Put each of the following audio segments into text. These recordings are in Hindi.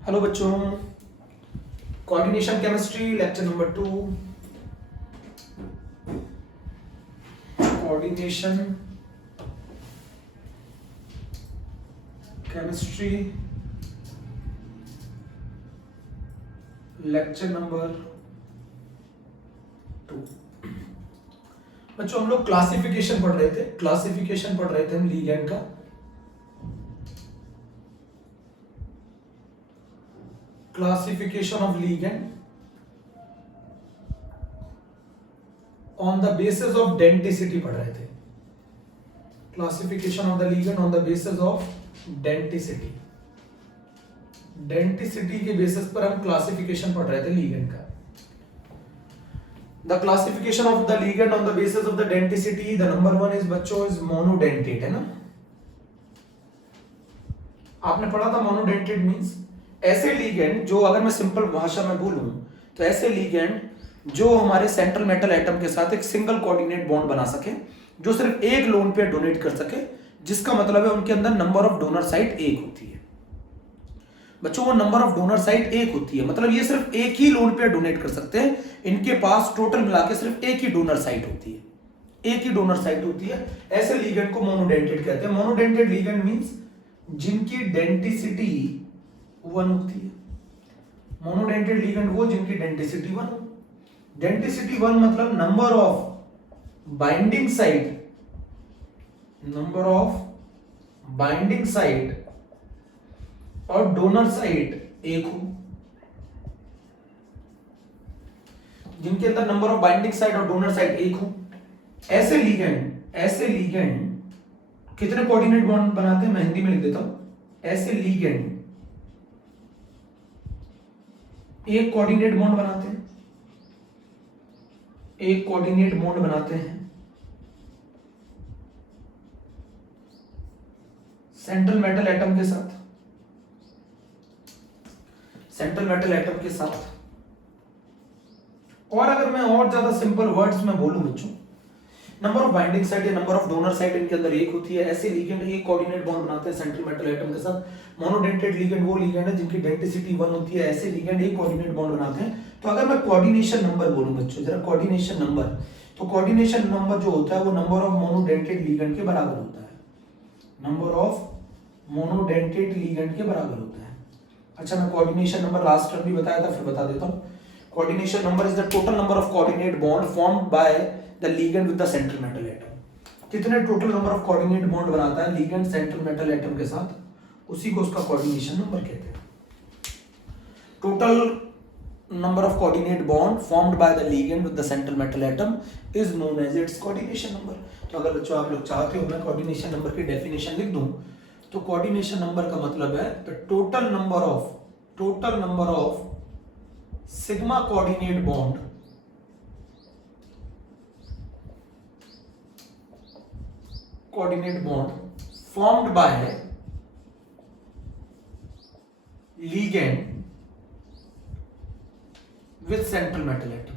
हेलो बच्चों, coordination chemistry lecture number 2। Coordination chemistry lecture number 2। बच्चों, हम लोग क्लासिफिकेशन पढ़ रहे थे हम लीगैंड का। Classification of ligand on the basis of denticity पढ़ रहे थे। Classification of the ligand on the basis of denticity. Denticity के बेसिस पर हम क्लासिफिकेशन पढ़ रहे थे लीगैंड का। The classification of the ligand on the basis of the denticity, the number 1 is बच्चों इज मोनोडेंटेट, है ना। आपने पढ़ा था मोनोडेंटेट मींस ऐसे लीगैंड जो, अगर मैं सिंपल भाषा में बोलूं तो ऐसे लीगैंड जो हमारे सेंट्रल मेटल एटम के साथ एक सिंगल कोऑर्डिनेट बॉन्ड बना सके, जो सिर्फ एक लोन पेयर डोनेट कर सके, जिसका मतलब है उनके अंदर नंबर ऑफ डोनर साइट एक होती है। बच्चों, वो नंबर ऑफ डोनर साइट एक होती है, मतलब ये सिर्फ एक ही लोन पेयर डोनेट कर सकते हैं। इनके पास टोटल मिला के सिर्फ एक ही डोनर साइट होती है, एक ही डोनर साइट होती है। ऐसे लीगैंड को मोनोडेंटेट कहते हैं। मोनोडेंटेट लीगैंड मींस जिनकी डेंटिसिटी 1 होती है। मोनोडेंटेट लीगैंड वो जिनकी डेंटिसिटी 1 हो। डेंटिसिटी 1 मतलब number of binding site, number of binding site और डोनर साइट एक हो। जिनके अंदर नंबर ऑफ बाइंडिंग साइट और डोनर साइट एक हो, ऐसे लीगैंड कितने कोऑर्डिनेट बॉन्ड बनाते हैं, मैं हिंदी में लिख देता हूं। ऐसे लीगैंड एक कोऑर्डिनेट बॉन्ड बनाते हैं, एक कोऑर्डिनेट बॉन्ड बनाते हैं सेंट्रल मेटल एटम के साथ, सेंट्रल मेटल एटम के साथ। और अगर मैं और ज्यादा सिंपल वर्ड्स में बोलूं बच्चों, नंबर ऑफ बाइंडिंग साइट या नंबर ऑफ डोनर साइट इनके अंदर एक होती है। ऐसे लीगैंड एक कोऑर्डिनेट बॉन्ड बनाते हैं सेंट्रल मेटल एटम के साथ। मोनोडेंटेट लीगैंड वो लीगैंड है जिनकी डेंसिटी 1 होती है। ऐसे लीगैंड एक कोऑर्डिनेट बॉन्ड बनाते हैं। तो अगर मैं कोऑर्डिनेशन नंबर बोलूं बच्चों, जरा कोऑर्डिनेशन नंबर, तो कोऑर्डिनेशन नंबर जो होता है वो नंबर ऑफ मोनोडेंटेट लीगैंड के बराबर होता है। नंबर ऑफ मोनोडेंटेट लीगैंड के बराबर होता है। अच्छा, मैं कोऑर्डिनेशन नंबर लास्ट टाइम भी बताया था, फिर बता देता हूं। Coordination number is the total number of coordinate bond formed by the ligand with the central metal atom. कितने total number of coordinate bond बनाता है लीगैंड सेंट्रल मेटल एटम के साथ, उसी को उसका कोऑर्डिनेशन नंबर कहते हैं। Total number of coordinate bond formed by the ligand with the central metal atom is known as its coordination number। तो अगर बच्चों आप लोग चाहते हो मैं कोऑर्डिनेशन नंबर की डेफिनेशन लिख दूं, तो कोऑर्डिनेशन नंबर का मतलब है the total number of sigma coordinate bond formed by ligand with central metal atom.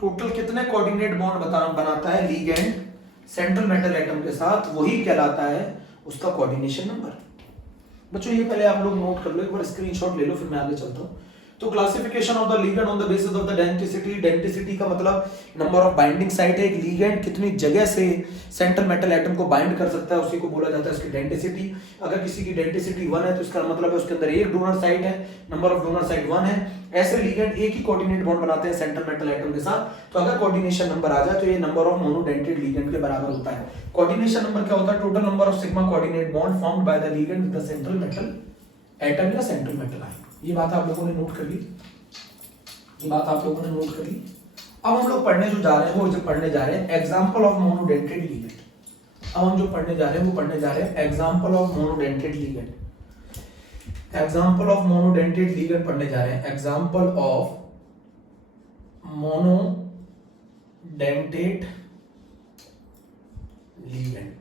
Total कितने कोऑर्डिनेट बॉन्ड बनाता है लीगैंड सेंट्रल मेटल एटम के साथ, वही कहलाता है उसका कोऑर्डिनेशन नंबर। बच्चों, ये पहले आप लोग नोट कर लो, एक बार स्क्रीनशॉट ले लो, फिर मैं आगे चलता हूं। तो classification of the ligand on the basis of the density. Density का मतलब नंबर ऑफ बाइंडिंग साइट है। एक लीगैंड कितनी जगह से सेंट्रल मेटल एटम को बाइंड कर सकता है, उसी को बोला जाता है उसकी डेंसिटी। अगर किसी की डेंसिटी 1 है तो इसका मतलब है उसके अंदर एक डोनर साइट है, नंबर ऑफ डोनर साइट 1 है। ऐसे लीगैंड एक ही कोऑर्डिनेट बॉन्ड बनाते हैं सेंट्रल मेटल एटम के साथ। तो अगर कोऑर्डिनेशन नंबर आ जाए तो ये नंबर ऑफ मोनोडेंटेट लीगैंड के बराबर होता है। कोऑर्डिनेशन नंबर क्या होता है? Total number of sigma coordinate bond formed by the ligand with the central metal atom या सेंट्रल मेटल आयन। ये बात आप लोगों ने नोट कर ली, ये बात आप लोगों ने नोट कर ली। अब हम लोग पढ़ने जो जा रहे हैं वो जो पढ़ने जा रहे हैं एग्जांपल ऑफ मोनोडेंटेट लीगैंड। अब हम जो पढ़ने जा रहे हैं वो पढ़ने जा रहे हैं example of monodentate ligand. Example of monodentate ligand पढ़ने जा रहे हैं। Example of monodentate ligand.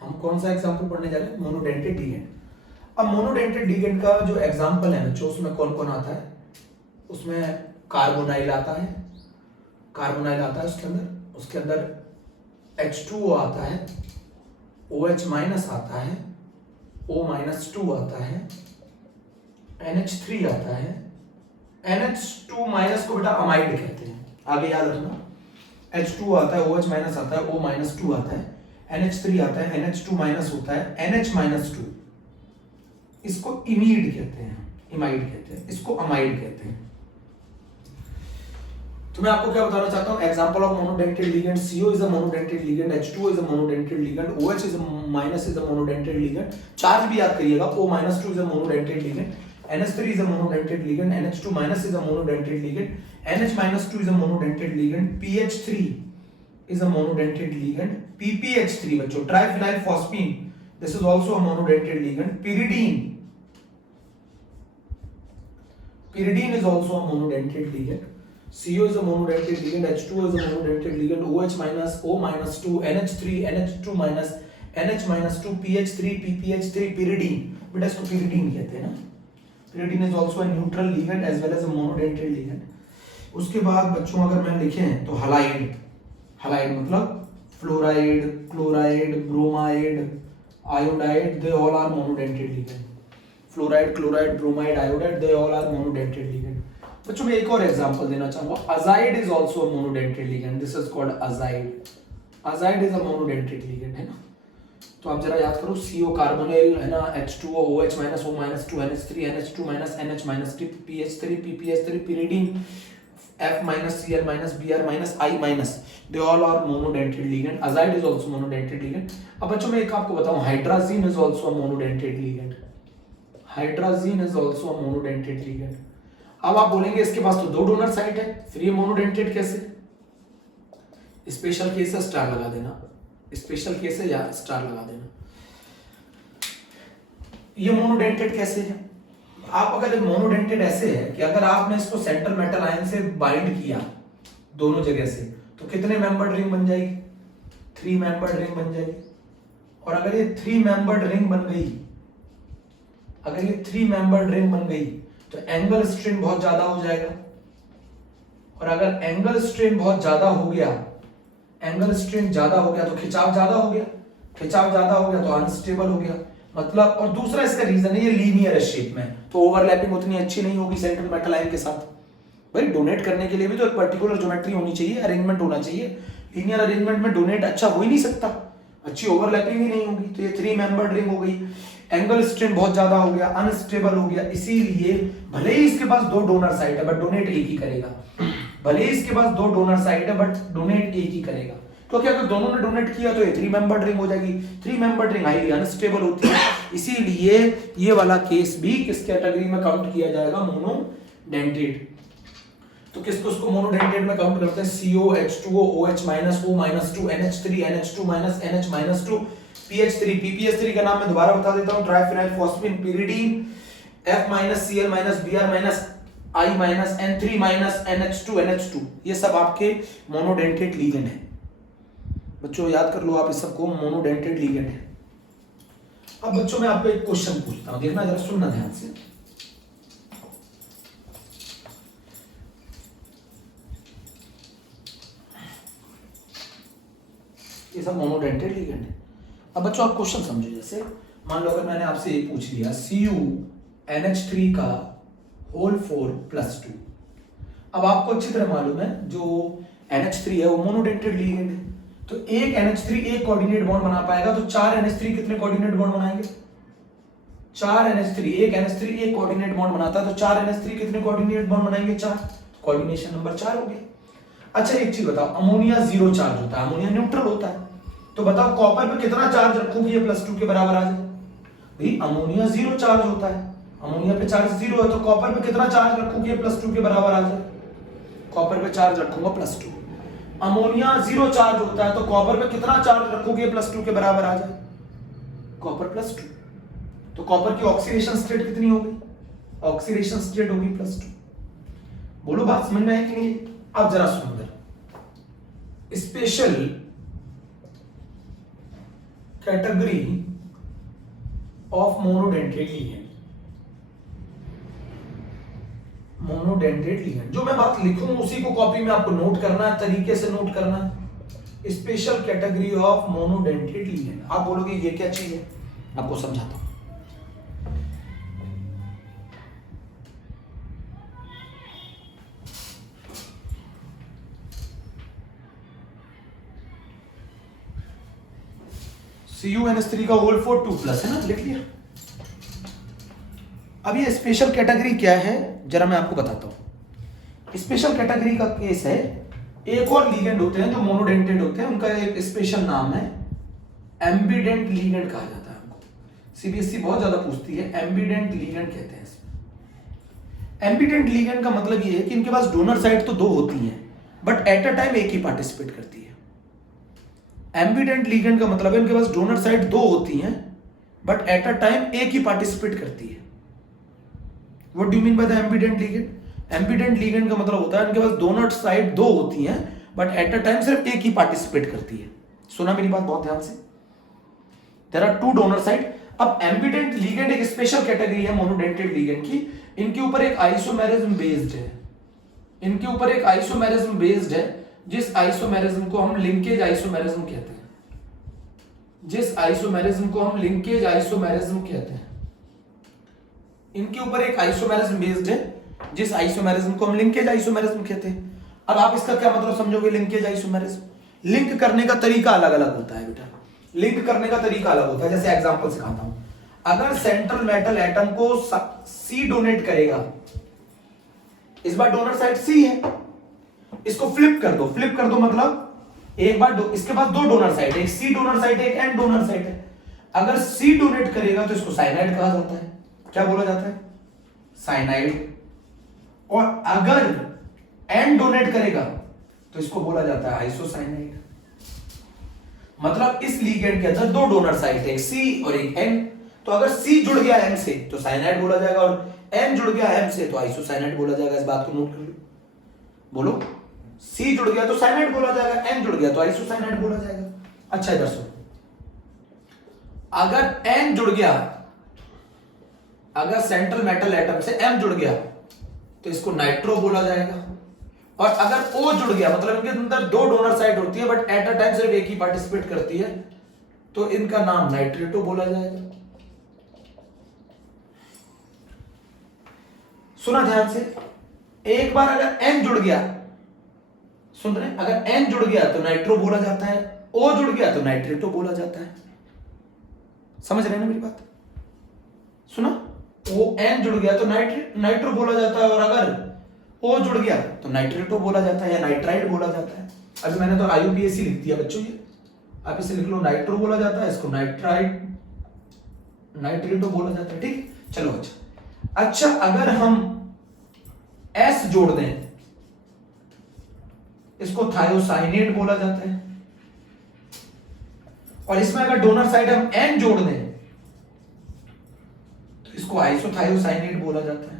हम कौन सा एग्जांपल पढ़ने जा रहे हैं? Monodentate ligand. अब मोनोडेंटेट लीगैंड का जो एग्जांपल है बच्चों, उसमें कौन कौन आता है? उसमें कार्बोनाइल आता है, उसके अंदर H2O आता है, OH- आता है, O-2 आता है, NH3 आता है, NH2 माइनस को बेटा अमाइड कहते हैं, आगे याद रखना। H2 आता है, OH माइनस आता है, O माइनस 2 आता है, NH3 आता है, NH2 माइनस होता है, NH माइनस 2, इसको इमीड कहते हैं, इमाइड कहते हैं, इसको अमाइड कहते हैं। तो मैं आपको क्या बताना चाहता हूं, example of monodentate ligand, CO is a monodentate ligand, H2O is a monodentate ligand, OH is a minus is a monodentate ligand, charge भी याद करिएगा, O minus 2 is a monodentate ligand, NH3 is a monodentate ligand, NH2 minus is a monodentate ligand, NH minus 2 is a monodentate ligand, PH3 is a monodentate ligand, PPH3 बच्चों triphenylphosphine, this is also a monodentate ligand, pyridine is also a monodentate ligand, CO is a monodentate ligand, H2O is a monodentate ligand, OH minus, O minus 2, NH3, NH2 minus, NH minus 2, PH3, PPH3, pyridine, बेटा इसको pyridine कहते हैं ना। pyridine is also a neutral ligand as well as a monodentate ligand. उसके बाद बच्चों अगर मैं लिखें तो हलाइड, हलाइड मतलब fluoride, chloride, bromide, iodide, they all are monodentate ligand. Fluoride, chloride, bromide, iodide, they all are monodentate ligand. बच्चों मैं एक और एग्जांपल देना चाहूंगा, azide is also a monodentate ligand. This is called azide. Azide is a monodentate ligand है ना। तो आप जरा याद करो, CO कार्बोनिल है ना, H2O, OH minus, O minus 2, NH3, NH2 minus, NH minus 3, PH3, PPH3, pyridine, F minus, Cl minus, Br minus, I minus, they all are monodentate ligand. Azide is also monodentate ligand. अब बच्चों मैं एक आपको बताऊं, hydrazine is also a monodentate ligand. Hydrazine is also a monodentate ligand. अब आप बोलेंगे इसके पास तो दो डोनर साइट है, फिर ये मोनोडेंटेट कैसे? स्पेशल केस है, स्टार लगा देना, स्पेशल केस है या स्टार लगा देना। ये मोनोडेंटेट कैसे है? आप अगर मोनोडेंटेट ऐसे है कि अगर आपने इसको सेंट्रल मेटल आयन से बाइंड किया दोनों जगह से, तो कितने मेंबर्ड रिंग बन जाएगी? 3 मेंबर्ड रिंग बन जाएगी। और अगर ये 3 मेंबर्ड रिंग बन गई, अगर ये 3 मेंबर्ड रिंग बन गई तो एंगल स्ट्रेन बहुत ज्यादा हो जाएगा। और अगर एंगल स्ट्रेन बहुत ज्यादा हो गया, एंगल स्ट्रेन ज्यादा हो गया तो खिंचाव ज्यादा हो गया, खिंचाव ज्यादा हो गया तो अनस्टेबल हो गया मतलब। और दूसरा इसका रीजन है ये लीनियर है शेप में, तो ओवरलैपिंग उतनी अच्छी नहीं होगी सेंट्रल मेटल आयन के साथ। भाई डोनेट करने के लिए भी तो एक पर्टिकुलर ज्योमेट्री होनी चाहिए, अरेंजमेंट होना चाहिए। लीनियर अरेंजमेंट में डोनेट अच्छा हो ही नहीं सकता, अच्छी ओवरलैपिंग ही नहीं होगी। तो ये 3 मेंबर्ड रिंग हो गई, एंगल स्ट्रेन बहुत ज्यादा हो गया, अनस्टेबल हो गया, इसीलिए भले ही इसके पास 2 डोनर साइट है बट डोनेट एक ही करेगा। भले ही इसके पास 2 डोनर साइट है बट डोनेट एक ही करेगा, क्योंकि अगर दोनों ने डोनेट किया तो ये 3 मेंबर्ड रिंग हो जाएगी। 3 मेंबर्ड रिंग हाईली अनस्टेबल होती है, इसीलिए ये वाला केस भी किस कैटेगरी में काउंट किया जाएगा? मोनोडेंटेट। तो किसको उसको मोनोडेंटेट में काउंट करते हैं? CO, H2O, OH minus, O minus 2, NH3, NH2 minus, NH minus 2, PH3, PPH3 का नाम मैं दोबारा बता देता हूं, ट्राइफेनाइलफॉस्फेट, pyridine, F minus, Cl minus, Br minus, I minus, N3 minus, NH2, NH2, ये सब आपके मोनोडेंटेट लिगेंड है। बच्चों याद कर लो आप इस सबको, मोनोडेंटेट लिगेंड है। अब बच्चों मैं आपको एक क्वेश्चन पूछता हूं, देखना जरा, सुनना ध्यान से। ये सब मोनोडेंटेट लिगेंड है। अब बच्चों आप क्वेश्चन समझो, जैसे मान लो अगर मैंने आपसे ये पूछ लिया CuNH3 का होल 4 + 2। अब आपको अच्छी तरह मालूम है जो NH3 है वो मोनोडेंटेट लिगेंड है, तो एक NH3 एक कोऑर्डिनेट बॉन्ड बना पाएगा, तो 4 NH3 कितने कोऑर्डिनेट बॉन्ड बनाएंगे? 4 NH3, एक NH3 एक कोऑर्डिनेट बॉन्ड बनाता है, तो 4 NH3 कितने कोऑर्डिनेट बॉन्ड बनाएंगे? 4। कोऑर्डिनेशन नंबर 4 हो गया। अच्छा एक चीज बताओ, अमोनिया 0 चार्ज होता है, अमोनिया न्यूट्रल होता है, तो बताओ कॉपर पे कितना चार्ज रखोगे ये +2 के बराबर आ जाए? भाई अमोनिया 0 चार्ज होता है, अमोनिया पे चार्ज 0 है, तो कॉपर पे कितना चार्ज रखोगे +2 के बराबर आ जाए? कॉपर पे चार्ज रखूंगा +2। अमोनिया 0 चार्ज होता है, तो कॉपर पे कितना चार्ज रखोगे +2 के बराबर आ जाए? कॉपर +2। तो कॉपर की ऑक्सीडेशन स्टेट कितनी होगी? ऑक्सीडेशन स्टेट होगी +2। बोलो बात समझ में है कि नहीं? अब जरा सुनो, special category of monodentate ligand. Monodentate ligand, जो मैं बात लिखूं उसी को कॉपी में आपको नोट करना है, तरीके से नोट करना है। Special category of monodentate ligand. आप बोलोगे ये क्या चीज है? आपको समझाता हूं। CuNH3 का होल 4 2+ है ना, लिख लिया। अब ये स्पेशल कैटेगरी क्या है जरा मैं आपको बताता हूं। स्पेशल कैटेगरी का केस है, एक और लीगेंड होते हैं जो मोनोडेंटेड होते हैं, उनका एक स्पेशल नाम है एम्बिडेंट लीगेंड कहा जाता है। हमको सीबीएसई बहुत ज्यादा पूछती है, एम्बिडेंट लीगेंड कहते हैं इसमें। एम्बिडेंट लीगेंड का मतलब ये है कि इनके पास डोनर साइड तो 2 होती हैं बट एट अ टाइम एक ही पार्टिसिपेट करती है। एम्बिडेंट लीगेंड का मतलब है इनके पास डोनर साइड 2 होती हैं बट एट अ टाइम एक ही पार्टिसिपेट करती है। What do you mean by the ambient ligand? Ambient ligand का मतलब होता है इनके पास डोनर साइड 2 होती हैं बट एट अ टाइम सिर्फ एक ही पार्टिसिपेट करती है। सुना मेरी बात बहुत ध्यान से? There are 2 donor side. अब एम्बिडेंट लीगेंड एक स्पेशल कैटेगरी है मोनोडेंटेड लीगेंड की। इनके ऊपर एक आइसोमेरिज्म बेस्ड है, इनके ऊपर एक आइसोमेरिज्म बेस्ड है, जिस आइसोमेरिज्म को हम लिंकेज आइसोमेरिज्म कहते हैं, जिस आइसोमेरिज्म को हम लिंकेज आइसोमेरिज्म कहते हैं। इनके ऊपर एक आइसोमेरिज्म बेस्ड है जिस आइसोमेरिज्म को हम लिंकेज आइसोमेरिज्म कहते हैं। अब आप इसका क्या मतलब समझोगे? लिंकेज आइसोमेरिज्म, लिंक करने का तरीका अलग अलग होता है बेटा, लिंक करने का तरीका अलग होता है। जैसे एग्जांपल सिखाता हूं, अगर सेंट्रल मेटल एटम को C डोनेट करेगा, इस बार डोनर साइड C है, इसको फ्लिप कर दो, फ्लिप कर दो मतलब एक बार इसके पास 2 डोनर साइड है, एक C डोनर साइड है, एक N डोनर साइड है। अगर C डोनेट करेगा तो इसको साइनाइड कहा जाता है। क्या बोला जाता है? साइनाइड। और अगर N डोनेट करेगा तो इसको बोला जाता है आइसोसाइनाइड। मतलब इस लीगेंड के अंदर 2 डोनर साइड है, एक C और एक N। तो अगर C जुड़ गया M से तो साइनाइड बोला जाएगा और N जुड़ गया M से तो आइसोसाइनाइड बोला जाएगा। इस बात को नोट कर लो, बोलो। C जुड़ गया तो साइनाइड बोला जाएगा, N जुड़ गया तो आइसोसाइनाइड बोला जाएगा। अच्छा इधर सुनो, अगर N जुड़ गया, अगर सेंट्रल मेटल एटम से M जुड़ गया तो इसको नाइट्रो बोला जाएगा। और अगर O जुड़ गया, मतलब इनके अंदर 2 डोनर साइड होती है बट एट अ टाइम सिर्फ एक ही पार्टिसिपेट करती है, तो इनका नाम नाइट्रेटो बोला जाएगा। सुना ध्यान से, एक बार अगर N जुड़ गया, सुन रहे, अगर N जुड़ गया तो नाइट्रो बोला जाता है, O जुड़ गया तो नाइट्रेटो बोला जाता है। समझ रहे हैं ना मेरी बात? सुना, वो N जुड़ गया तो नाइट्रो बोला जाता है, और अगर O जुड़ गया तो नाइट्रेटो बोला जाता है या नाइट्राइड बोला जाता है। अभी मैंने तो IUPAC लिख दिया बच्चों, ये आप इसे लिख लो, नाइट्रो बोला जाता है, इसको नाइट्राइड नाइट्रेटो बोला जाता है। ठीक, चलो अच्छा अगर हम S जोड़ दें, इसको थायोसाइनेट बोला जाता है। और इसमें अगर डोनर साइड हम N जोड़ दें तो इसको आइसोथायोसाइनेट बोला जाता है।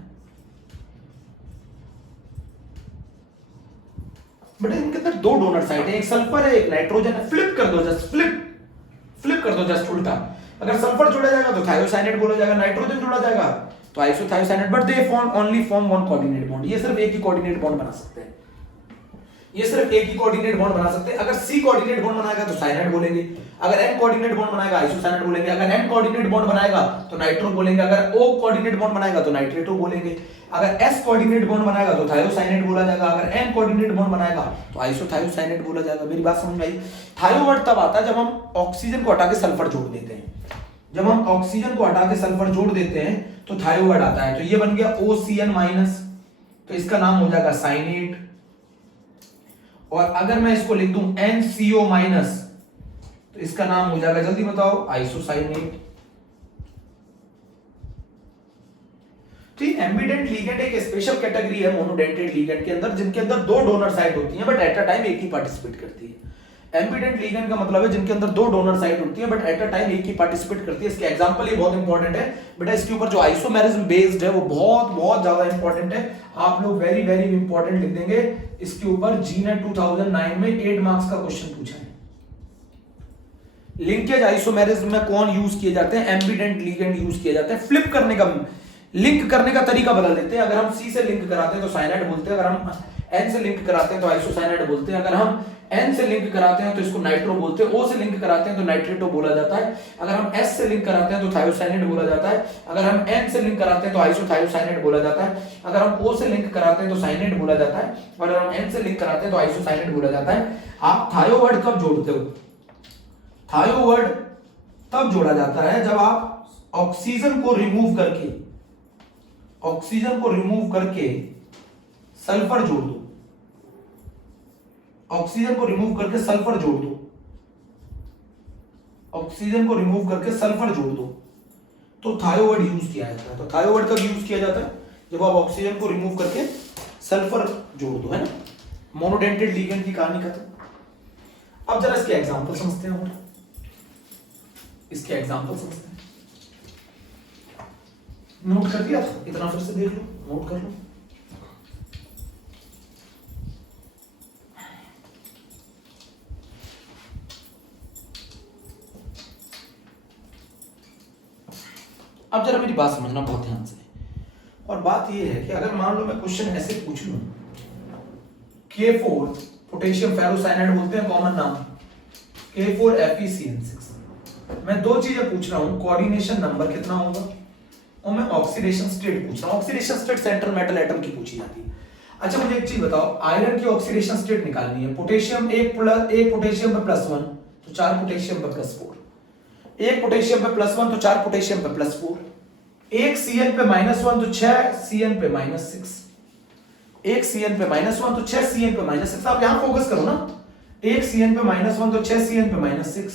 बट इनके अंदर 2 डोनर साइड है, एक सल्फर है, एक नाइट्रोजन है। फ्लिप कर दो, जस्ट फ्लिप कर दो, जस्ट उल्टा। अगर सल्फर जोड़ा जाएगा तो थायोसाइनेट बोला जाएगा, नाइट्रोजन जोड़ा जाएगा तो isothiocyanate. But they only form 1 coordinate bond. ये सिर्फ एक ही कोऑर्डिनेट बॉन्ड बना सकते हैं, ये सिर्फ एक ही कोऑर्डिनेट बॉन्ड बना सकते हैं। अगर C कोऑर्डिनेट बॉन्ड बनाएगा तो साइनाइड बोलेंगे, अगर N कोऑर्डिनेट बॉन्ड बनाएगा आइसोसाइनाइड बोलेंगे, अगर N कोऑर्डिनेट बॉन्ड बनाएगा तो नाइट्रो बोलेंगे, अगर O कोऑर्डिनेट बॉन्ड बनाएगा तो नाइट्रेटो बोलेंगे, अगर S कोऑर्डिनेट बॉन्ड बनाएगा तो थायोसाइनेट बोला जाएगा, अगर N कोऑर्डिनेट बॉन्ड बनाएगा तो आइसोथायोसाइनेट बोला जाएगा। मेरी बात समझ में आई? थायो वर्ड तब आता है जब हम ऑक्सीजन को हटा के सल्फर जोड़ देते हैं। जब हम ऑक्सीजन को हटा के सल्फर जोड़ देते हैं तो थायो वर्ड आता है। तो ये बन गया OCN-, तो इसका नाम हो जाएगा साइनेट। और अगर मैं इसको लिख दूं NCO-, तो इसका नाम हो जाएगा, जल्दी बताओ, आइसोसाइनेट। तो ये एम्बिडेंट लीगेंड एक स्पेशल कैटेगरी है मोनोडेंटेड लीगेंड के अंदर, जिनके अंदर 2 डोनर साइड होती हैं बट एट अ टाइम एक ही पार्टिसिपेट करती है। एम्बिडेंट लीगेंड का मतलब है जिनके अंदर 2 डोनर साइड होती है बट एट अ टाइम एक ही पार्टिसिपेट करती है। इसके एग्जांपल ये बहुत इंपॉर्टेंट है बेटा, इसके ऊपर जो आइसोमेरिज्म बेस्ड है वो बहुत ज्यादा इंपॉर्टेंट है। आप लोग वेरी वेरी इंपॉर्टेंट लिख देंगे इसके ऊपर। GNET 2009 में 8 मार्क्स का क्वेश्चन पूछा है। लिंकेज आइसोमेरिज्म में कौन यूज किए जाते हैं? एम्बिडेंट लीगेंड यूज किए जाते हैं। फ्लिप करने का, लिंक करने का तरीका बदल देते हैं। अगर हम C से लिंक कराते हैं तो साइनाइड बोलते हैं, अगर हम N से लिंक कराते हैं तो आइसोसाइनाइड बोलते हैं, अगर हम N से लिंक कराते हैं तो इसको नाइट्रो बोलते हैं, O से लिंक कराते हैं तो नाइट्रेटो बोला जाता है, अगर हम S से लिंक कराते हैं तो थायोसाइनेट बोला जाता है, अगर हम N से लिंक कराते हैं तो आइसोथायोसाइनेट बोला जाता है, अगर हम O से लिंक कराते हैं तो साइनेट बोला जाता है, और अगर हम N से लिंक कराते हैं तो आइसोसाइनेट बोला जाता है। आप थायो वर्ड कब जोड़ते हो? थायो वर्ड तब जोड़ा जाता है जब आप ऑक्सीजन को रिमूव करके सल्फर जोड़ दो, ऑक्सीजन को रिमूव करके सल्फर जोड़ दो, ऑक्सीजन को रिमूव करके सल्फर जोड़ दो, तो थायोवर्ड यूज किया जाता है। तो थायोवर्ड कब यूज किया जाता है? जब आप ऑक्सीजन को रिमूव करके सल्फर जोड़ दो, है ना। मोनोडेंटेड लिगेंड की कहानी खत्म। अब जरा इसके एग्जांपल समझते हैं, और इसके एग्जांपल समझते हैं। नोट कर दिया था, इतना फिर से देख लो, नोट कर लो। अब जरा मेरी बात समझना बहुत ध्यान से, और बात यह है कि अगर मान लो मैं क्वेश्चन ऐसे पूछ लूं, K4 पोटेशियम फेरोसाइनाइड बोलते हैं कॉमन नाम, K4FeCN6। मैं दो चीजें पूछ रहा हूं, कोऑर्डिनेशन नंबर कितना होगा, और मैं ऑक्सीडेशन स्टेट पूछ रहा हूं। Oxidation state central metal atom की पूछी जाती है। अच्छा मुझे एक चीज बताओ, आयरन की ऑक्सीडेशन स्टेट निकालनी है। पोटेशियम एक पोटेशियम पे +1 तो 4 पोटेशियम पे +4, एक पोटेशियम पे +1 तो 4 पोटेशियम पे +4, एक Cn पे -1 तो 6 Cn पे -6, एक Cn पे -1 तो 6 Cn पे -6। आप यहां फोकस करो ना, एक Cn पे -1 तो 6 Cn पे -6,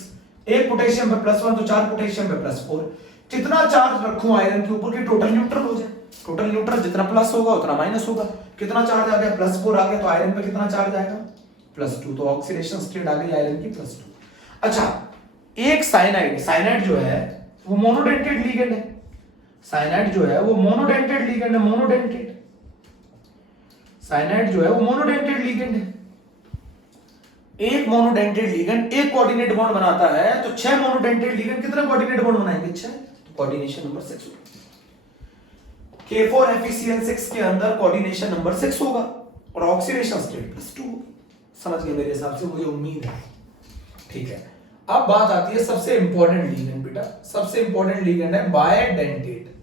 एक पोटेशियम पे +1 तो 4 पोटेशियम पे +4। कितना चार्ज रखूं आयरन के ऊपर कि टोटल न्यूट्रल हो जाए? टोटल न्यूट्रल जितना प्लस होगा उतना माइनस होगा। कितना चार्ज आ गया? +4 आ गया, तो आयरन पे कितना चार्ज आएगा? +2। तो ऑक्सीडेशन स्टेट आ गई आयरन की +2। अच्छा एक साइनाइड जो है वो मोनोडेंटेड लिगेंड है। साइनाइड जो है वो मोनोडेंटेड लिगेंड है, मोनोडेंटेड साइनाइड जो है वो मोनोडेंटेड लिगेंड है। एक मोनोडेंटेड लिगेंड एक कोऑर्डिनेट बॉन्ड बनाता है, तो 6 मोनोडेंटेड लिगेंड कितने कोऑर्डिनेट बॉन्ड बनाएंगे? 6। तो कोऑर्डिनेशन नंबर 6 होगा। K4FeCN6 के अंदर कोऑर्डिनेशन नंबर 6 होगा और ऑक्सीडेशन स्टेट +2 होगी। समझ गए मेरे हिसाब से, मुझे उम्मीद है। ठीक है, अब बात आती है सबसे इंपॉर्टेंट लिगेंड बेटा। सबसे इंपॉर्टेंट लिगेंड है बायडेंटेट।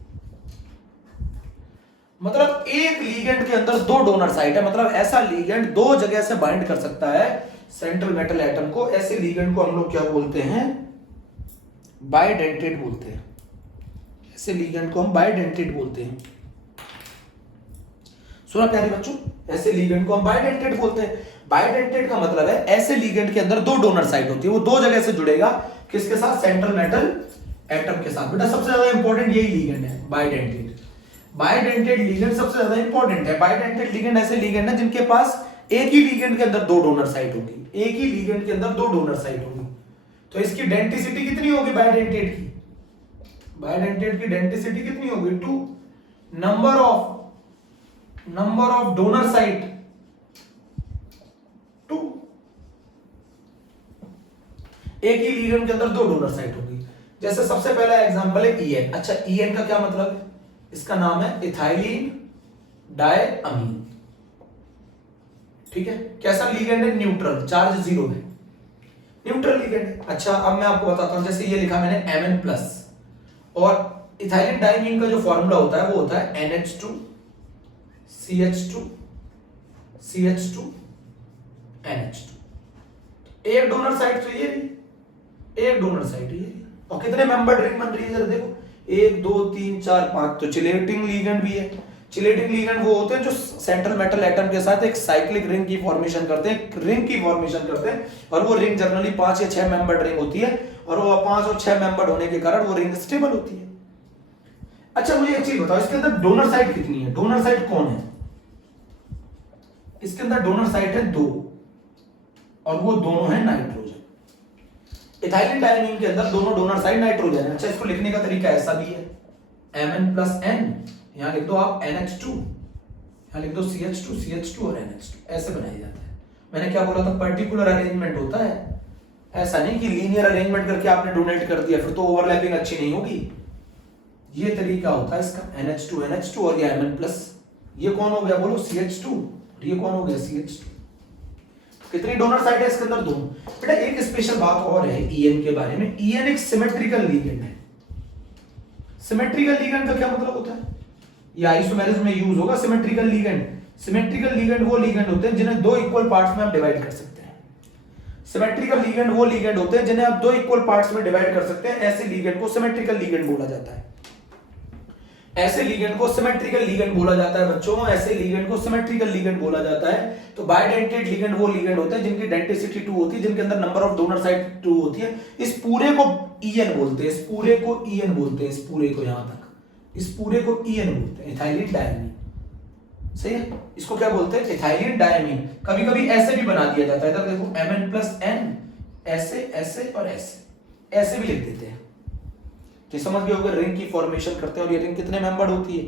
मतलब एक लिगेंड के अंदर 2 डोनर साइट है, मतलब ऐसा लिगेंड 2 जगह से बाइंड कर सकता है सेंट्रल मेटल एटम को। ऐसे लिगेंड को हम लोग क्या बोलते हैं? बायडेंटेट बोलते हैं। ऐसे लिगेंड को हम बायडेंटेट बोलते हैं। सुना प्यारे बच्चों, ऐसे लिगेंड को हम बायडेंटेट बोलते हैं। बायडेंटेट का मतलब है ऐसे लिगेंड के अंदर 2 डोनर साइट होती है, वो 2 जगह से जुड़ेगा। किसके साथ? सेंट्रल मेटल एटम के साथ। बेटा सबसे ज्यादा इंपॉर्टेंट यही लिगेंड है, बायडेंटेट। बायडेंटेट लिगेंड सबसे ज्यादा इंपॉर्टेंट है। बायडेंटेट लिगेंड ऐसे लिगेंड है जिनके पास एक ही लिगेंड के अंदर 2 डोनर साइट होगी। एक ही लिगेंड के अंदर 2 डोनर साइट होगी। तो इसकी डेंसिटी कितनी होगी बायडेंटेट की? बायडेंटेट की डेंसिटी कितनी होगी? 2। Number of donor site 2। एक ही लिगेंड के अंदर 2 डोनर साइट होगी। जैसे सबसे पहला एग्जांपल है EN। अच्छा EN का क्या मतलब है? इसका नाम है इथाइलिन डायअमीन। ठीक है, कैसा लिगेंड है? न्यूट्रल, चार्ज 0 है, न्यूट्रल लिगेंड है। अच्छा अब मैं आपको बताता हूं, जैसे ये लिखा मैंने Mn+, और इथाइलिन डायमीन का जो फॉर्मूला होता है वो होता है NH2 CH2 CH2 NH2। एक डोनर साइड तो ये रही, एक डोनर साइड ये। और कितने मेंबर रिंग बन रही है जरा देखो, 1 2 3 4 5। तो चिलेटिंग लिगेंड भी है। चिलेटिंग लिगेंड वो होते हैं जो सेंट्रल मेटल एटम के साथ एक साइक्लिक रिंग की फॉर्मेशन करते हैं, रिंग की फॉर्मेशन करते हैं। और वो रिंग जनरली 5 या 6 मेंबर रिंग होती है, और वो 5 और 6 मेंबर होने के कारण वो रिंग स्टेबल होती है। अच्छा मुझे एक चीज बताओ, इसके अंदर डोनर साइट कितनी है? डोनर साइट कौन है? इसके अंदर डोनर साइट है 2, और वो दोनों है नाइट्रोजन। इथाइलिन डायमीन के अंदर दोनों डोनर साइड नाइट्रोजन है। अच्छा इसको लिखने का तरीका ऐसा भी है, Mn+N, यहां लिख दो आप NH2, यहां लिख दो CH2 और NH2, ऐसे बनाया जाता है। मैंने क्या बोला था? पर्टिकुलर अरेंजमेंट होता है, ऐसा नहीं कि लीनियर अरेंजमेंट करके आपने डोनेट कर दिया, फिर तो ओवरलैपिंग अच्छी नहीं होगी। ये तरीका होता है इसका, NH2 और ये Mn+। ये कौन हो गया बोलो? CH2, और ये कौन हो गया? CH2। कितनी डोनर साइट है इसके अंदर? 2। बेटा एक स्पेशल बात और है EN के बारे में। EN एक सिमेट्रिकल लिगेंड है। सिमेट्रिकल लिगेंड का क्या मतलब होता है? ये आइसोमेरिज्म में यूज होगा सिमेट्रिकल लिगेंड। सिमेट्रिकल लिगेंड वो लिगेंड होते हैं जिन्हें 2 इक्वल पार्ट्स में आप डिवाइड कर सकते हैं। सिमेट्रिकल लीगेंड वो लीगेंड होते हैं जिन्हें आप दो इक्वल पार्ट्स में डिवाइड कर सकते हैं, ऐसे लीगेंड को सिमेट्रिकल लीगेंड बोला जाता है। ऐसे लीगेंड को सिमेट्रिकल लीगेंड बोला जाता है बच्चों, ऐसे लीगेंड को सिमेट्रिकल लीगेंड बोला जाता है। तो बाइडेंटेड लीगेंड वो लीगेंड होते हैं जिनकी डेंसिटी 2 होती है, जिनके अंदर नंबर ऑफ डोनर साइड 2 होती है। इस पूरे को ईएन बोलते हैं, इस पूरे को ईएन बोलते हैं, इस पूरे को यहां तक, इस पूरे को ईएन बोलते हैं, इथाइलिन डायमीन। सही है, इसको क्या बोलते हैं? Ethylene diamine. कभी कभी ऐसे भी बना दिया जाता है, इधर देखो Mn+n, ऐसे ऐसे और ऐसे, ऐसे भी लिख देते हैं। तो समझ गए होगे रिंग की फॉर्मेशन करते हैं, और ये रिंग कितने मेंबर्ड होती है?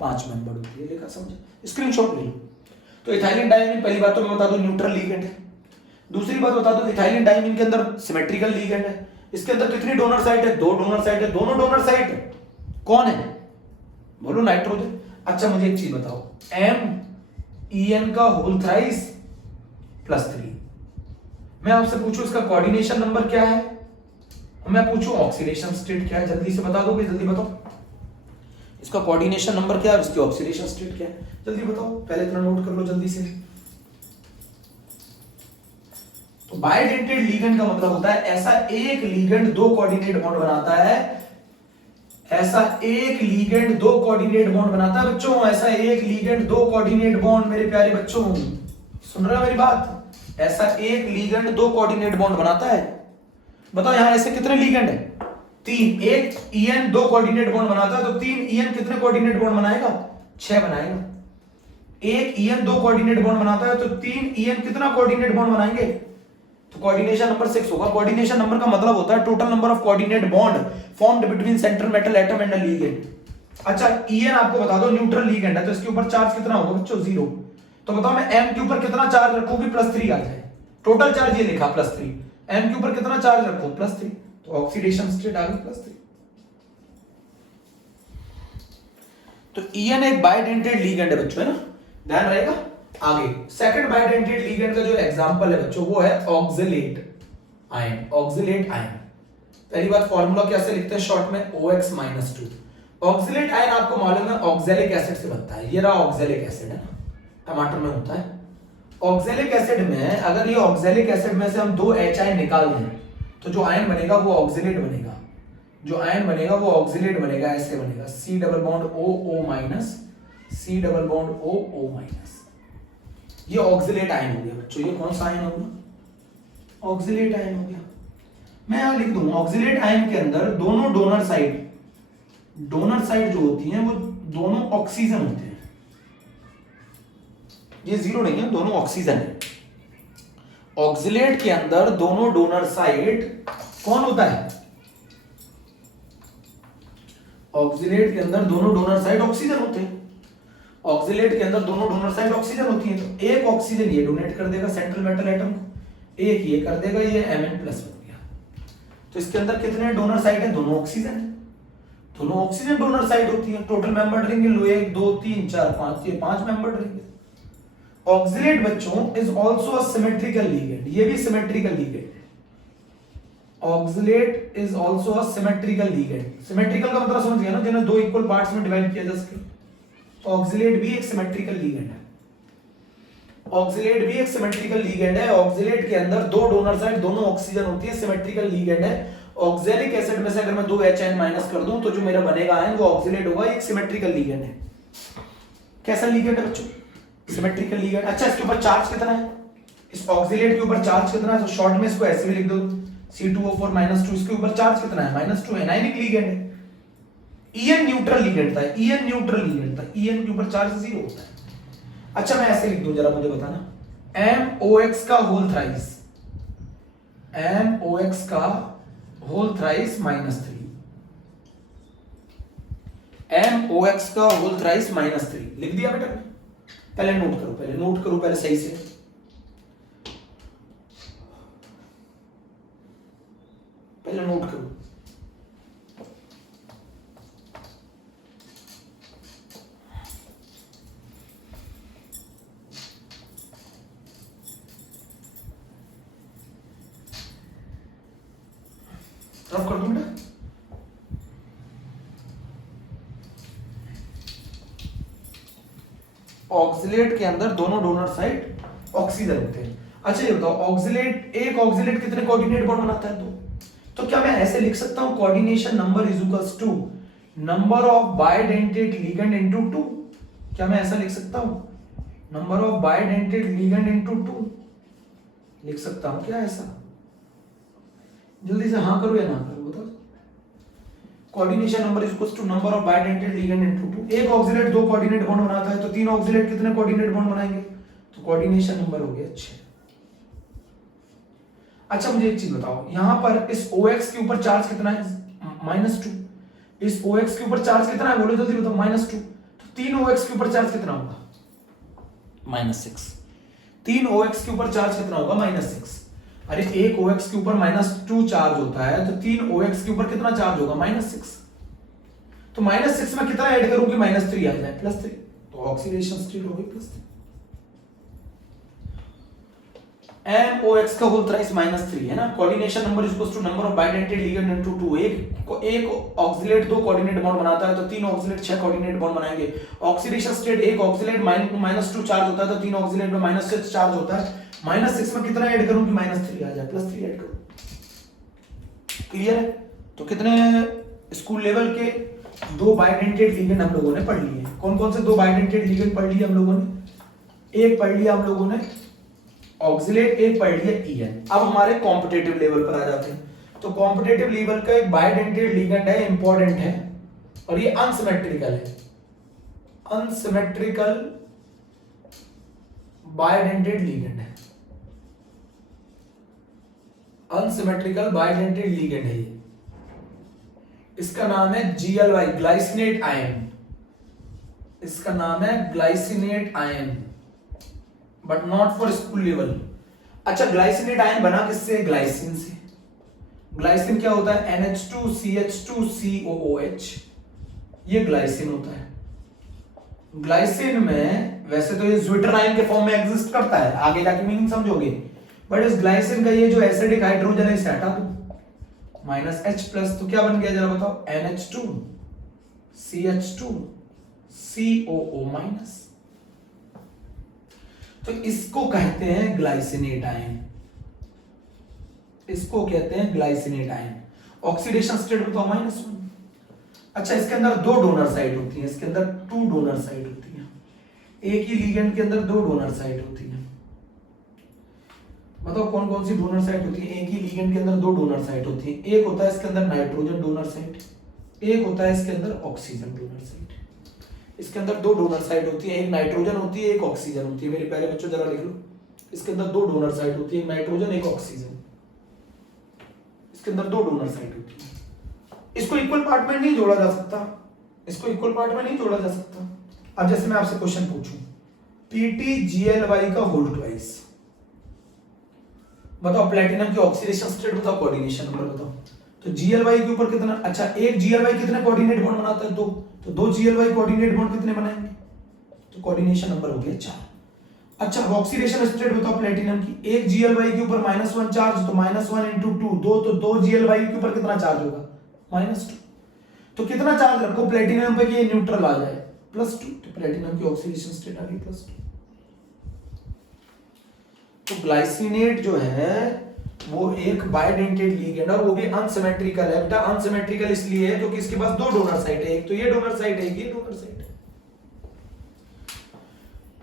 5 मेंबर्ड होती है। लिखा समझे, स्क्रीनशॉट ले लो। तो इथाइलिन डायमीन पहली बात तो मैं बता दूं न्यूट्रल लीगेंड है। दूसरी बात बता दूं इथाइलिन डायमीन के अंदर सिमेट्रिकल लीगेंड है। इसके अंदर कितनी डोनर साइट है? 2 डोनर साइट है। दोनों डोनर साइट कौन है? बोलो नाइट्रोजन। अच्छा मुझे एक चीज बताओ, MEN का होल थ्राइस +3, मैं आपसे पूछूं इसका कोऑर्डिनेशन नंबर क्या है, मैं पूछूं ऑक्सीडेशन स्टेट क्या है, जल्दी से बता दोगे? जल्दी बताओ, इसका कोऑर्डिनेशन नंबर क्या है, इसकी ऑक्सीडेशन स्टेट क्या है, जल्दी बताओ। पहले इतना नोट कर लो जल्दी से। तो बाइडेंटेड लीगेंड का मतलब होता है ऐसा एक लीगेंड 2 कोऑर्डिनेट बॉन्ड बनाता है, ऐसा एक लीगेंड 2 कोऑर्डिनेट बॉन्ड बनाता है बच्चों, ऐसा एक लीगेंड 2 कोऑर्डिनेट बॉन्ड, मेरे प्यारे बच्चों सुन रहे हो मेरी बात? ऐसा एक लीगेंड 2 कोऑर्डिनेट बॉन्ड बनाता है। बताओ यहां ऐसे कितने लीगेंड है? 3। एक EN 2 कोऑर्डिनेट बॉन्ड बनाता है, तो 3 EN कितने कोऑर्डिनेट बॉन्ड बनाएगा? 6 बनाएगा। एक EN 2 कोऑर्डिनेट बॉन्ड बनाता है, तो 3 EN कितना कोऑर्डिनेट बॉन्ड बनाएंगे? तो कोऑर्डिनेशन नंबर 6 होगा। कोऑर्डिनेशन नंबर का मतलब होता है total number of coordinate bond formed between central metal atom and a ligand. अच्छा EN आपको बता दो न्यूट्रल लीगेंड है, तो इसके ऊपर चार्ज कितना होगा बच्चों? 0। तो बताओ मैं M के ऊपर कितना चार्ज रखूं कि +3 आ जाए? टोटल चार्ज ये लिखा +3, M के ऊपर कितना चार्ज रखूं? +3, तो ऑक्सीडेशन स्टेट आ गई +3। तो EN एक बाइडेंटेड लीगेंड है बच्चों, है ना, ध्यान रहेगा। आगे सेकंड बाइडेंटेड लीगेंड का जो एग्जांपल है बच्चों वो है ऑक्सलेट आयन। ऑक्सलेट आयन, पहली बात फॉर्मूला कैसे लिखते हैं शॉर्ट में? OX-2। ऑक्सलेट आयन आपको मालूम है ऑक्सैलिक एसिड से बनता है। ये रहा ऑक्सैलिक एसिड, है ना, टमाटर में होता है। ऑक्सैलिक एसिड में अगर ये ऑक्सैलिक एसिड में से हम 2 H निकाल दें तो जो आयन बनेगा वो ऑक्सलेट बनेगा। जो आयन बनेगा वो ऑक्सलेट बनेगा, ऐसे बनेगा C double bond OO-, C double bond OO-। ये ऑक्सलेट आयन हो गया बच्चों। ये कौन सा आयन हो गया? ऑक्सलेट आयन हो गया। मैं यहां लिख दूं ऑक्सलेट आयन के अंदर दोनों डोनर साइड जो होती हैं वो दोनों ऑक्सीजन होते हैं। ये 0 नहीं है, दोनों ऑक्सीजन है। ऑक्सलेट के अंदर दोनों डोनर साइड कौन होता है? ऑक्सलेट के अंदर दोनों डोनर साइड ऑक्सीजन होते हैं। ऑक्सलेट के अंदर दोनों डोनर साइड ऑक्सीजन होती है, तो एक ऑक्सीजन ये डोनेट कर देगा सेंट्रल मेटल एटम को, एक ये कर देगा, ये Mn+ बन गया। तो इसके अंदर कितने डोनर साइड है? दोनों ऑक्सीजन है। दोनों ऑक्सीजन डोनर साइड होती है। टोटल मेंबर्ड रिंग 1 2 3 4 5, ये 5 मेंबर्ड रिंग है। ऑक्सलेट बच्चों is also a symmetrical ligand, ये भी सिमेट्रिकल लीगेंड है। Oxalate is also a symmetrical ligand. Symmetrical का मतलब समझ गया ना, जिन्हें 2 इक्वल पार्ट्स में डिवाइड किया जा सके। तो ऑक्सलेट भी एक सिमेट्रिकल लीगेंड है। ऑक्सलेट भी एक सिमेट्रिकल लीगेंड है। ऑक्सलेट के अंदर 2 डोनर साइड दोनों ऑक्सीजन होती है, सिमेट्रिकल लीगेंड है। ऑक्सैलिक एसिड में से अगर मैं 2 H- कर दूं तो जो मेरा बनेगा आयन वो ऑक्सलेट होगा, एक सिमेट्रिकल लीगेंड है। कैसा लीगेंड है बच्चों? Symmetrical ligand. अच्छा इसके ऊपर चार्ज कितना है? इस ऑक्सलेट के ऊपर चार्ज कितना है? तो शॉर्ट में इसको ऐसे भी लिख दो C2O4-2। इसके ऊपर चार्ज कितना है? -2, एनायनिक लीगेंड है। EN न्यूट्रल लीगेंड था, EN न्यूट्रल लीगेंड था, EN के ऊपर चार्ज 0 होता है। अच्छा मैं ऐसे लिख दूं, जरा मुझे बताना, MOX का होल थ्राइस, MOX का होल थ्राइस -3, MOX का होल थ्राइस -3 लिख दिया बेटा? पहले नोट करो पहले सही से। पहले नोट करो। रफ कर दूं बेटा? ऑक्सलेट के अंदर दोनों डोनर साइड ऑक्सीजन होते हैं। अच्छा ये बताओ ऑक्सिलेट, एक ऑक्सिलेट कितने कोऑर्डिनेट बॉन्ड बनाता है? दो। तो क्या मैं ऐसे लिख सकता हूं coordination number is equals to number of bidentate ligand into 2? क्या मैं ऐसा लिख सकता हूं? Number of bidentate ligand into 2 लिख सकता हूं क्या ऐसा? जल्दी से हाँ करो या ना करो बताओ। Coordination number is equals to number of bidentate ligand into 2। एक ऑक्सिलेट दो कोऑर्डिनेट बॉन्ड बनाता है तो तीन ऑक्सिलेट कितने कोऑर्डिनेट बॉन्ड बनाएंगे? तो कोऑर्डिनेशन नंबर हो गया 6। अच्छा मुझे एक चीज बताओ, यहां पर इस OX के ऊपर चार्ज कितना है? -2। इस OX के ऊपर चार्ज कितना है बोलो जल्दी बताओ? -2। तो तीन OX के ऊपर चार्ज कितना होगा? -6। तीन OX के ऊपर चार्ज कितना होगा? -6। अरे एक OX के ऊपर -2 चार्ज होता है तो तीन OX के ऊपर कितना चार्ज होगा? -6। तो -6 में कितना ऐड करूं कि -3 आ जाए? +3। तो ऑक्सीडेशन स्टेट हो गई +3। MOX का होल थ्राइस -3 है ना। Coordination number is equal to number of bidentate ligand into 2। एक ऑक्सिलेट दो कोऑर्डिनेट बॉन्ड बनाता है तो तीन ऑक्सिलेट 6 कोऑर्डिनेट बॉन्ड बनाएंगे। ऑक्सीडेशन स्टेट एक ऑक्सिलेट -2 चार्ज होता है तो तीन ऑक्सिलेट में -6 चार्ज होता है। -6 में कितना ऐड करूं कि -3 आ जाए? +3 ऐड करूं। क्लियर है? तो कितने स्कूल लेवल के दो बायडेंटेड लिगेंड हम लोगों ने पढ़ लिए। कौन कौन से दो बायडेंटेड लिगेंड पढ़ लिए हम लोगों ने? एक पढ़ लिया हम लोगों ने ऑक्सिलेट, एक पढ़ लिया EN। अब हमारे कॉम्पिटिटिव लेवल पर आ जाते हैं। तो कॉम्पिटिटिव लेवल का एक बायडेंटेड लिगेंड है, इंपॉर्टेंट है, और ये अनसिमेट्रिकल है। अनसिमेट्रिकल बायडेंटेड लिगेंड है। अनसिमेट्रिकल बायडेंटेड लिगेंड है ये। इसका नाम है GLY, ग्लाइसिनेट आयन। इसका नाम है glycinate ion, but not for school level. अच्छा ग्लाइसिनेट आयन बना किससे? ग्लाइसिन से। ग्लाइसिन क्या होता है? NH2CH2COOH, ये ग्लाइसिन होता है। ग्लाइसिन में वैसे तो ये ज्विटराइन के फॉर्म में एग्जिस्ट करता है, आगे जाके मीनिंग समझोगे, बट इस ग्लाइसिन का ये जो एसिडिक हाइड्रोजन है इसे हटा दो, -H+, तो क्या बन गया जरा बताओ? NH2CH2COO-। तो इसको कहते हैं ग्लाइसिनेट आयन। इसको कहते हैं ग्लाइसिनेट आयन। ऑक्सीडेशन स्टेट बताओ -1। अच्छा इसके अंदर दो डोनर साइट होती है, इसके अंदर 2 डोनर साइट होती है। एक ही लिगेंड के अंदर 2 डोनर साइट होती है। बताओ कौन कौन सी डोनर साइट होती है? एक ही लिगेंड के अंदर 2 डोनर साइट होती है। एक होता है इसके अंदर नाइट्रोजन डोनर साइट, एक होता है इसके अंदर ऑक्सीजन डोनर साइट। इसके अंदर 2 डोनर साइट होती है, एक नाइट्रोजन होती है, एक ऑक्सीजन होती है। मेरे प्यारे बच्चों जरा लिख लो, इसके अंदर 2 डोनर साइट होती है, एक नाइट्रोजन एक ऑक्सीजन। इसके अंदर 2 डोनर साइट होती है। इसको इक्वल पार्ट में नहीं जोड़ा जा सकता, इसको इक्वल पार्ट में नहीं जोड़ा जा सकता। अब जैसे मैं आपसे क्वेश्चन पूछूं PTGLY का होल ट्वाइस, बताओ प्लेटिनम की ऑक्सीडेशन स्टेट बताओ, कोऑर्डिनेशन नंबर बताओ। तो GLY के ऊपर कितना? अच्छा एक GLY कितने कोऑर्डिनेट बॉन्ड बनाता है? 2। तो 2 GLY कोऑर्डिनेट बॉन्ड कितने बनाएंगे? तो कोऑर्डिनेशन नंबर हो गया 4। अच्छा ऑक्सीडेशन स्टेट बताओ प्लेटिनम की, एक GLY के ऊपर -1 चार्ज, तो -1 × 2, तो 2 GLY के ऊपर कितना चार्ज होगा? -2। तो कितना चार्ज रखो प्लेटिनम पे कि ये न्यूट्रल आ जाए? +2। तो प्लेटिनम की ऑक्सीडेशन स्टेट आ गई +2। तो ग्लाइसिनेट जो है वो एक बायडेंटेड लिगेंड, और वो भी अनसिमेट्रिकल है। बेटा अनसिमेट्रिकल इसलिए है क्योंकि इसके पास 2 डोनर साइट है, एक तो ये डोनर साइट है, एक ये डोनर साइट है,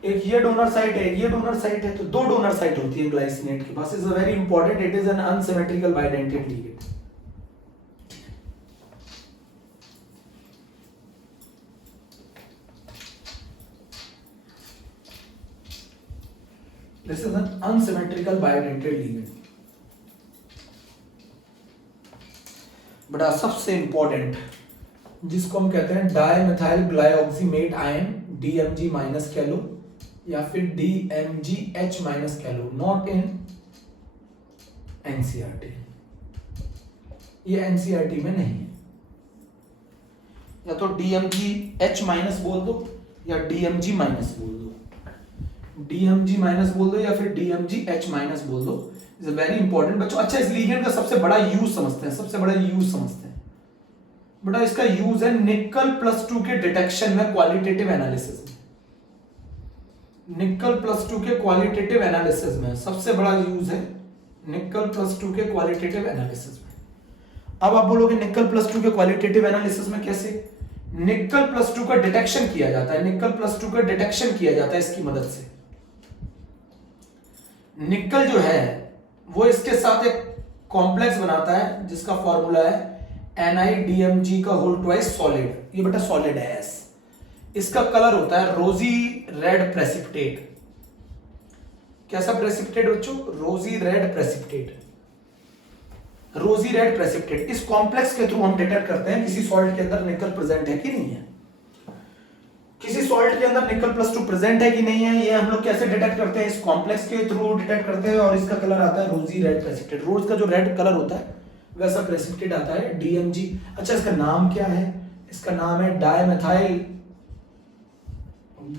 एक ये डोनर साइट है, ये डोनर साइट है। तो 2 डोनर साइट होती है ग्लाइसिनेट के पास। Is a very important, it is an unsymmetrical bidentate ligand. This is an unsymmetrical bidentate ligand. बड़ा सबसे इंपॉर्टेंट जिसको हम कहते हैं डाइमेथाइल ग्लाइऑक्सीमेट आयन, DMG माइनस कह लो या फिर DMGH माइनस कह लो, नॉट इन NCERT। ये NCERT में नहीं है। या तो DMGH माइनस बोल दो या DMG माइनस बोल दो, DMG माइनस बोल दो या फिर DMGH माइनस बोल दो। इज वेरी इंपॉर्टेंट बच्चों। अच्छा इस लिगेंड का सबसे बड़ा यूज समझते हैं, सबसे बड़ा यूज समझते हैं बेटा। इसका यूज है निकल +2 के डिटेक्शन में, क्वालिटेटिव एनालिसिस में। निकल प्लस टू के क्वालिटेटिव एनालिसिस में सबसे बड़ा यूज है निकल प्लस टू के क्वालिटेटिव एनालिसिस में। अब आप बोलोगे निकल प्लस टू के क्वालिटेटिव एनालिसिस में कैसे? निकल प्लस टू का डिटेक्शन किया जाता है, निकल प्लस टू का डिटेक्शन किया जाता है इसकी मदद से। निकल जो है वो इसके साथ एक कॉम्प्लेक्स बनाता है जिसका फॉर्मूला है NiDMg का होल ट्वाइस सॉलिड। ये बेटा सॉलिड है S। इसका कलर होता है रोजी रेड प्रेसिपिटेट। कैसा प्रेसिपिटेट बच्चों? रोजी रेड प्रेसिपिटेट। रोजी रेड प्रेसिपिटेट। इस कॉम्प्लेक्स के थ्रू हम डिटेक्ट करते हैं किसी सॉल्ट के अंदर निकल प्रेजेंट है कि नहीं है। किसी सॉल्ट के अंदर निकल प्लस टू प्रेजेंट है कि नहीं है, ये हम लोग कैसे डिटेक्ट करते हैं? इस कॉम्प्लेक्स के थ्रू डिटेक्ट करते हैं और इसका कलर आता है रोजी रेड प्रेसिपिटेट। रोज का जो रेड कलर होता है वैसा प्रेसिपिटेट आता है DMG। अच्छा, इसका नाम क्या है? इसका नाम है डाइमेथाइल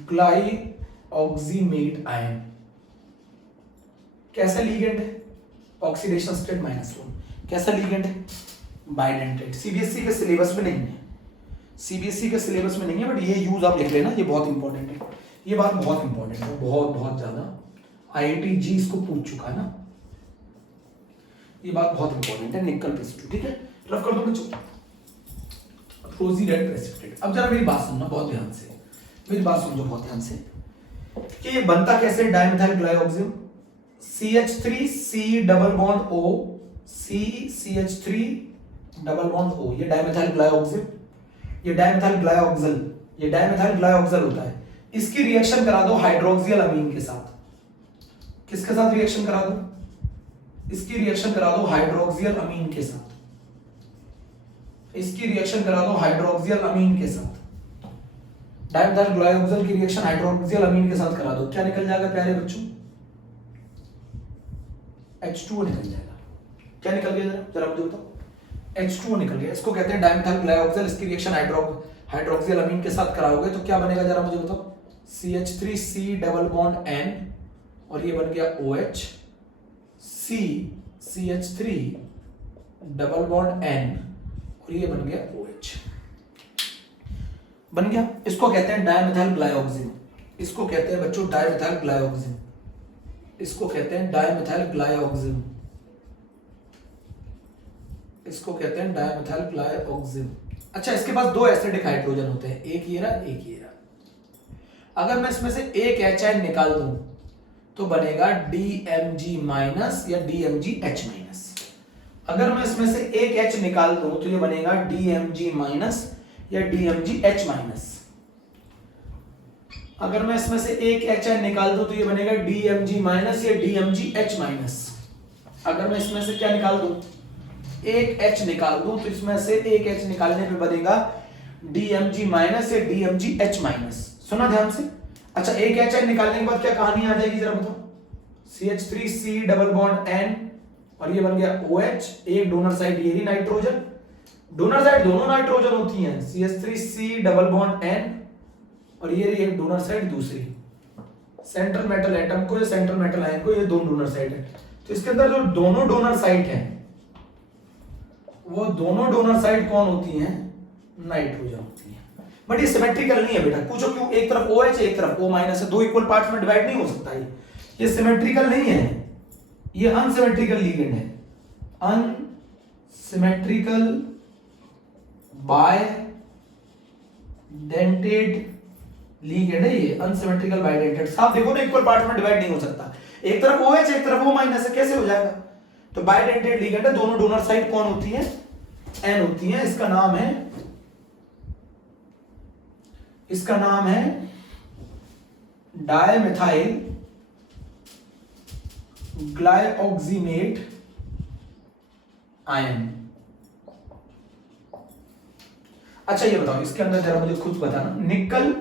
ग्लाइऑक्सीमेट आयन। कैसा लीगेंड है? Oxidation state -1। कैसा लीगेंड है? बाइडेंटेड। सीबीएसई के सिलेबस में नहीं है, सीबीएसई के सिलेबस में नहीं है, बट ये यूज आप लिख लेना, ये बहुत इंपॉर्टेंट है। ये बात बहुत इंपॉर्टेंट है, बहुत बहुत ज्यादा। IIT जी इसको पूछ चुका है ना, ये बात बहुत इंपॉर्टेंट है। निकल प्लस टू, ठीक है, रफ कर दो बच्चों। रोजी रेड प्रेसिपिटेट। अब जरा मेरी बात सुनना बहुत ध्यान से, मेरी बात समझो बहुत ध्यान से कि ये बनता कैसे? Dimethyl ग्लाइऑक्सिम CH3C double bond O, CH3 double bond O। ये डाइमेथाइल ग्लाइऑक्सिम, ये डाइमेथाइल ग्लाइऑक्सल, ये डाइमेथाइल ग्लाइऑक्सल होता है। इसकी रिएक्शन करा दो हाइड्रोक्सियल अमीन के साथ। किसके साथ रिएक्शन करा दो? इसकी रिएक्शन करा दो हाइड्रोक्सियल अमीन के साथ। इसकी रिएक्शन करा दो हाइड्रोक्सियल अमीन के साथ। डाइमेथाइल ग्लाइऑक्सल की रिएक्शन हाइड्रोक्सियल अमीन के साथ करा दो, क्या निकल जाएगा प्यारे बच्चों? H2O निकल जाएगा। क्या निकल गया जरा मुझे बताओ? H2O निकल गया। इसको कहते हैं डाइमेथाइल ग्लाइऑक्सल। इसकी रिएक्शन हाइड्रोक्सियल अमीन के साथ कराओगे तो क्या बनेगा जरा मुझे बताओ? CH3C डबल बॉन्ड N और ये बन गया OH, CH3 double bond N और ये बन गया OH। बन गया। इसको कहते हैं डाइमेथाइल ग्लाइऑक्सिम। इसको कहते हैं बच्चों डाइमेथाइल ग्लाइऑक्सिम। इसको कहते हैं डाइमेथाइल ग्लाइऑक्सिम। इसको कहते हैं डाइमेथाइल ग्लाइऑक्सिम। अच्छा, इसके पास दो एसिडिक हाइड्रोजन होते हैं, एक ये रहा, एक ये रहा। अगर मैं इसमें से एक H निकाल दूं तो बनेगा DMG माइनस या DMGH माइनस। अगर मैं इसमें से एक H निकाल दूं तो ये बनेगा DMG माइनस या DMGH माइनस। अगर मैं इसमें से एक HN निकाल दूं तो ये बनेगा DMG माइनस या DMGH माइनस। अगर मैं इसमें से क्या निकाल दूं? एक H निकाल दूं तो इसमें से एक H निकालने पे बनेगा DMG माइनस या DMGH माइनस। सुना ध्यान से। अच्छा, एक HN निकालने के बाद क्या कहानी आ जाएगी जरा बताओ? CH3C डबल बॉन्ड N और ये बन गया OH। एक डोनर साइड ये ही नाइट्रोजन, डोनर साइड दोनों नाइट्रोजन होती हैं। CH3C डबल बॉन्ड N और ये रही एक डोनर साइड दूसरी। सेंट्रल मेटल एटम को, ये सेंट्रल मेटल आयन को, ये दोनों डोनर साइड है। तो इसके अंदर जो दोनों डोनर साइड हैं वो दोनों डोनर साइड कौन होती हैं? नाइट्रोजन होती हैं। बट ये सिमेट्रिकल नहीं है बेटा। पूछो क्यों? एक तरफ OH एक तरफ O माइनस है, दो इक्वल पार्ट्स में डिवाइड नहीं हो सकता। ये सिमेट्रिकल नहीं है, ये अनसिमेट्रिकल लीगेंड है। अनसिमेट्रिकल बायडेंटेड लीगेंड है ये, अनसिमेट्रिकल बायडेंटेड। साफ देखो ना, इक्वल पार्ट्स में डिवाइड नहीं हो सकता। एक तरफ OH एक तरफ O माइनस है, कैसे हो जाएगा? तो बायडेंटेड लीगेंड है। दोनों डोनर साइड कौन होती है? N होती है। इसका नाम है डाइमेथाइल ग्लाइऑक्सीमेट आयन। अच्छा, ये बताओ इसके अंदर जरा मुझे खुद बताना। निकल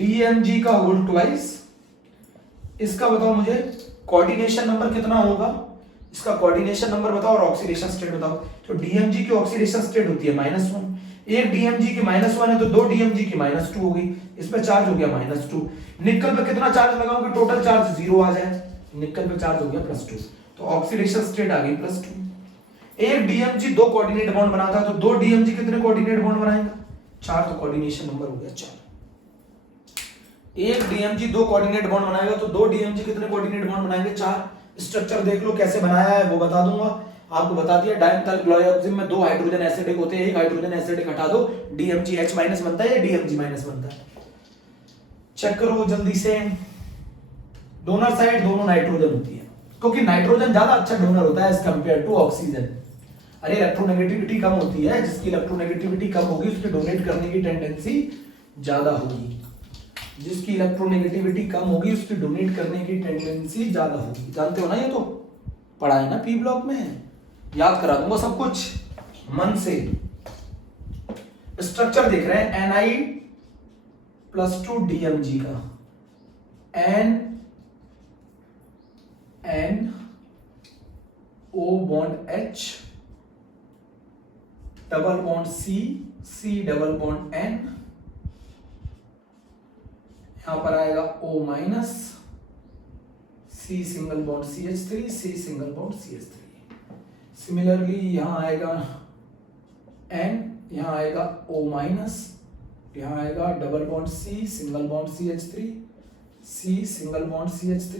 DMG का होल ट्वाइस, इसका बताओ मुझे कोऑर्डिनेशन नंबर कितना होगा? इसका कोऑर्डिनेशन नंबर बताओ और ऑक्सीडेशन स्टेट बताओ। तो DMG की ऑक्सीडेशन स्टेट होती है -1। एक DMG की -1 है तो दो DMG की -2 हो गई। इस पे चार्ज हो गया -2। निकल पे कितना चार्ज लगाऊं कि टोटल चार्ज 0 आ जाए? निकल पे चार्ज हो गया +2, तो ऑक्सीडेशन स्टेट आ गई +2। एक DMG दो कोऑर्डिनेट बॉन्ड बनाता है तो दो DMG कितने कोऑर्डिनेट बॉन्ड बनाएगा? 4, तो कोऑर्डिनेशन नंबर हो गया 4। एक डीएमजी 2 कोऑर्डिनेट बॉन्ड बनाएगा तो 2 डीएमजी कितने कोऑर्डिनेट बॉन्ड बनाएंगे? 4। स्ट्रक्चर देख लो कैसे बनाया है वो बता दूंगा, आपको बता दिया। डायमिथाइल क्लोरोक्सिन में 2 हाइड्रोजन एसिडिक होते हैं, एक हाइड्रोजन एसिडिक हटा दो, डीएमजी H- बनता है या डीएमजी माइनस बनता है? चेक करो जल्दी से। डोनर साइड दोनों नाइट्रोजन होती है, क्योंकि नाइट्रोजन ज्यादा अच्छा डोनर होता है एज कंपेयर टू ऑक्सीजन। अरे इलेक्ट्रोनेगेटिविटी कम होती है, जिसकी इलेक्ट्रोनेगेटिविटी कम होगी उसकी डोनेट करने की टेंडेंसी ज्यादा होगी। जिसकी इलेक्ट्रोनेगेटिविटी कम होगी उसकी डोनेट करने की टेंडेंसी ज्यादा होगी। जानते हो ना, ये तो पढ़ा है ना पी ब्लॉक में, याद करा दूंगा सब कुछ मन से। स्ट्रक्चर देख रहे हैं Ni+2 DMG का, N O bond H, double bond C double bond N, यहां पर आएगा O-, C single bond CH3, C single bond CH3। Similarly यहां आएगा N, यहां आएगा O-, यहां आएगा double bond C single bond CH3, C single bond CH3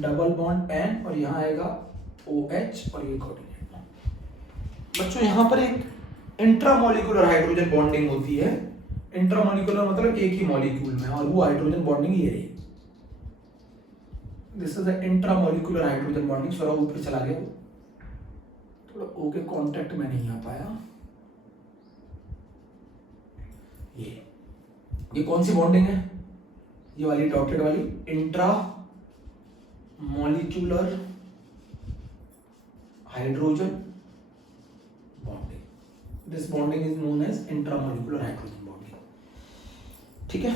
double bond N, और यहां आएगा OH और ये कोऑर्डिनेट। बच्चों यहां पर एक इंट्रामोलिकुलर हाइड्रोजन बॉन्डिंग होती है। इंट्रामोलिकुलर मतलब एक ही मॉलिक्यूल में, और वो हाइड्रोजन बॉन्डिंग ये रही। This is the intramolecular hydrogen bonding. थोड़ा ऊपर चला गया, थोड़ा O के कांटेक्ट में नहीं आ पाया। ये कौन सी बॉन्डिंग है? ये वाली डॉटेड वाली intra molecular hydrogen bonding. This bonding is known as intramolecular hydrogen bonding. ठीक है,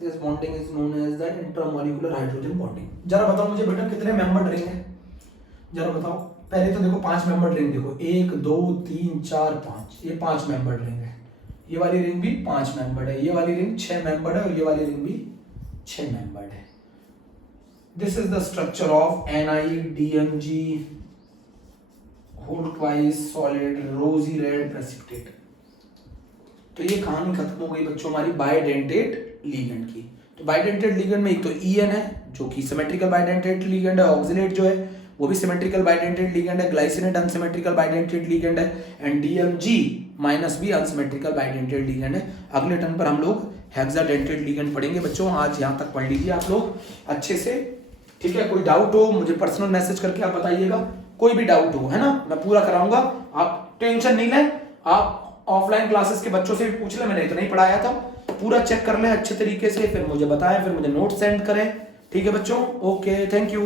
this bonding is known as the intramolecular hydrogen bonding. जरा बताओ मुझे बेटा कितने मेंबर्ड रिंग है, जरा बताओ। पहले तो देखो 5 मेंबर्ड रिंग देखो, 1 2 3 4 5, ये 5 मेंबर्ड रिंग है। ये वाली रिंग भी 5 मेंबर्ड है, ये वाली रिंग 6 मेंबर्ड है, और ये वाली रिंग भी 6 मेंबर्ड है। This is the structure of NiDMG whole twice solid rosy red precipitate. तो ये कहानी खत्म हो गई बच्चों हमारी बाइडेंटेट लिगेंड की। तो बाइडेंटेट लिगेंड में एक तो EN है जो कि सिमेट्रिकल बाइडेंटेट लिगेंड है, ऑक्सिलेट जो है वो भी सिमेट्रिकल बाइडेंटेट लिगेंड है, ग्लाइसिनेट अनसिमेट्रिकल बाइडेंटेट लिगेंड है, एंड DMG- भी अनसिमेट्रिकल बाइडेंटेट लिगेंड है। अगले टर्म पर हम लोग हेक्साडेंटेट लिगेंड पढ़ेंगे बच्चों। आज यहाँ तक पढ़ लीजिए आप लोग अच्छे से, ठीक है। कोई डाउट हो मुझे पर्सनल मैसेज करके आप बताइएगा, कोई भी डाउट हो, है ना, मैं पूरा कराऊंगा। आप टेंशन नहीं लें, आप ऑफलाइन क्लासेस के बच्चों से भी पूछ लें, मैंने इतना ही पढ़ाया था, पूरा चेक कर लें अच्छे तरीके से, फिर मुझे बताएं, फिर मुझे नोट सेंड करें। ठीक है बच्चों, ओके, थैंक यू।